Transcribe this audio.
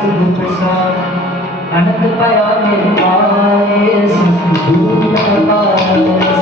सब प्रसार अनंत पया मेरे पाए सब दूर पाए